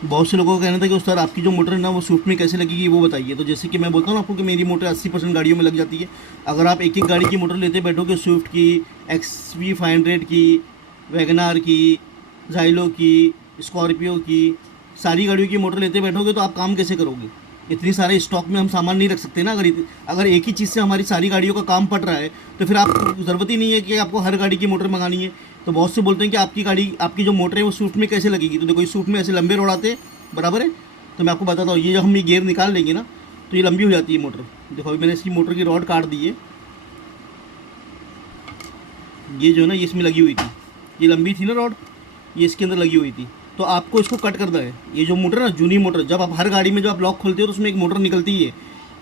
बहुत से लोगों का कहना था कि उस्ताद आपकी जो मोटर है ना वो स्विफ्ट में कैसे लगेगी वो बताइए। तो जैसे कि मैं बोलता हूँ ना आपको कि मेरी मोटर 80% गाड़ियों में लग जाती है। अगर आप एक एक गाड़ी की मोटर लेते बैठोगे, स्विफ्ट की, XV500 की, वैगनार की, जाइलो की, स्कॉर्पियो की, सारी गाड़ियों की मोटर लेते बैठोगे तो आप काम कैसे करोगे? इतनी सारे स्टॉक में हम सामान नहीं रख सकते ना। अगर एक ही चीज़ से हमारी सारी गाड़ियों का काम पड़ रहा है तो फिर आपको ज़रूरत ही नहीं है कि आपको हर गाड़ी की मोटर मंगानी है। तो बहुत से बोलते हैं कि आपकी गाड़ी, आपकी जो मोटर है वो स्विफ्ट में कैसे लगेगी। तो देखो, इस स्विफ्ट में ऐसे लंबे रोड आते हैं, बराबर है। तो मैं आपको बताता हूँ, ये जब हम ये गियर निकाल लेंगे ना तो ये लंबी हो जाती है मोटर। देखो अभी मैंने इसकी मोटर की रॉड काट दी है। ये जो है ना, ये इसमें लगी हुई थी, ये लंबी थी ना रॉड, ये इसके अंदर लगी हुई थी। तो आपको इसको कट करना है। ये जो मोटर ना, जूनी मोटर, जब आप हर गाड़ी में जब आप लॉक खोलते हो तो उसमें एक मोटर निकलती है।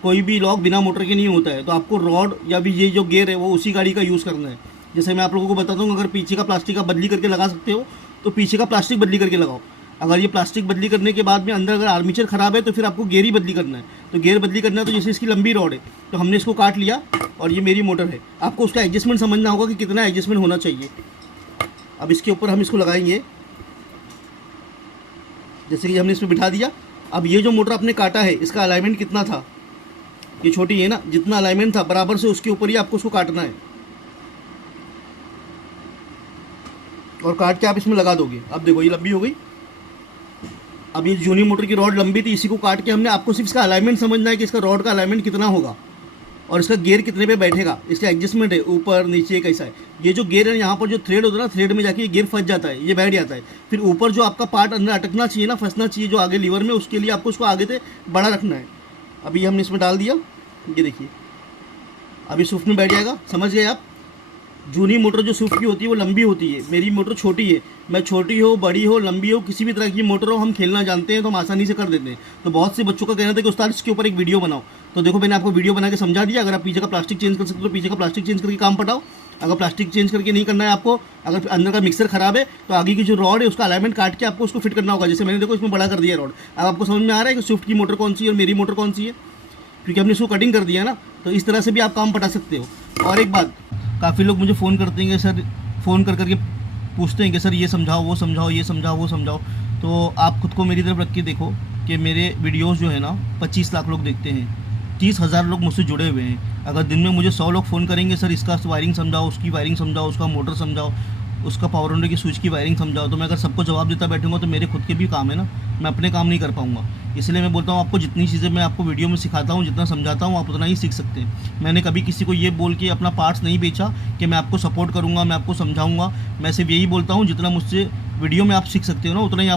कोई भी लॉक बिना मोटर के नहीं होता है। तो आपको रॉड या भी ये जो गियर है वो उसी गाड़ी का यूज़ करना है। जैसे मैं आप लोगों को बताता हूँ, अगर पीछे का प्लास्टिक आप बदली करके लगा सकते हो तो पीछे का प्लास्टिक बदली करके लगाओ। अगर ये प्लास्टिक बदली करने के बाद में अंदर अगर आर्मीचर ख़राब है तो फिर आपको गियर ही बदली करना है। तो गियर बदली करना है, तो जैसे इसकी लंबी रॉड है तो हमने इसको काट लिया और ये मेरी मोटर है। आपको उसका एडजस्टमेंट समझना होगा कि कितना एडजस्टमेंट होना चाहिए। अब इसके ऊपर हम इसको लगाएंगे, जैसे कि हमने इसमें बिठा दिया। अब ये जो मोटर आपने काटा है इसका अलाइनमेंट कितना था, ये छोटी है ना, जितना अलाइनमेंट था बराबर से उसके ऊपर ही आपको उसको काटना है और काट के आप इसमें लगा दोगे। अब देखो ये लंबी हो गई। अब ये जूनी मोटर की रॉड लंबी थी, इसी को काट के हमने, आपको सिर्फ इसका अलाइनमेंट समझना है कि इसका रॉड का अलाइनमेंट कितना होगा और इसका गियर कितने पे बैठेगा, इसका एडजस्टमेंट है ऊपर नीचे कैसा है। ये जो गियर है यहाँ पर जो थ्रेड होता है ना, थ्रेड में जाके ये गियर फंस जाता है, ये बैठ जाता है। फिर ऊपर जो आपका पार्ट अंदर अटकना चाहिए ना, फंसना चाहिए जो आगे लीवर में, उसके लिए आपको उसको आगे से बड़ा रखना है। अभी हमने इसमें डाल दिया, ये देखिए अभी स्विफ्ट में बैठ जाएगा। समझ गए आप? जूनी मोटर जो स्विफ्ट की होती है वो लंबी होती है, मेरी मोटर छोटी है। मैं छोटी हो, बड़ी हो, लंबी हो, किसी भी तरह की मोटर हो, हम खेलना जानते हैं तो हम आसानी से कर देते हैं। तो बहुत से बच्चों का कहना था कि उस्ताद इसके ऊपर एक वीडियो बनाओ। तो देखो मैंने आपको वीडियो बना के समझा दिया। अगर आप पीछे का प्लास्टिक चेंज कर सकते हो तो पीछे का प्लास्टिक चेंज करके काम पटाओ। अगर प्लास्टिक चेंज करके नहीं करना है आपको, अगर अंदर का मिक्सर खराब है तो आगे की जो रॉड है उसका अलाइनमेंट काट के आपको उसको फिट करना होगा। जैसे मैंने देखो इसमें बड़ा कर दिया रॉड। अब आपको समझ में आ रहा है कि स्विफ्ट की मोटर कौन सी है और मेरी मोटर कौन सी है, क्योंकि हमने इसको कटिंग कर दिया ना। तो इस तरह से भी आप काम पटा सकते हो। और एक बात, काफ़ी लोग मुझे फ़ोन करते हैं सर, फ़ोन कर करके पूछते हैं कि सर ये समझाओ, वो समझाओ, ये समझाओ, वो समझाओ। तो आप खुद को मेरी तरफ रख के देखो कि मेरे वीडियोस जो है ना 25 लाख लोग देखते हैं, 30,000 लोग मुझसे जुड़े हुए हैं। अगर दिन में मुझे 100 लोग फ़ोन करेंगे, सर इसका वायरिंग समझाओ, उसकी वायरिंग समझाओ, उसका मोटर समझाओ, उसका पावर विंडो की स्विच की वायरिंग समझाओ, तो मैं अगर सबको जवाब देता बैठूंगा तो मेरे खुद के भी काम है ना, मैं अपने काम नहीं कर पाऊंगा। इसलिए मैं बोलता हूँ आपको जितनी चीज़ें मैं आपको वीडियो में सिखाता हूँ, जितना समझाता हूँ, आप उतना ही सीख सकते हैं। मैंने कभी किसी को ये बोल के अपना पार्ट्स नहीं बेचा कि मैं आपको सपोर्ट करूँगा, मैं आपको समझाऊँगा। मैं सिर्फ यही बोलता हूँ जितना मुझसे वीडियो में आप सीख सकते हो ना, उतना ही आप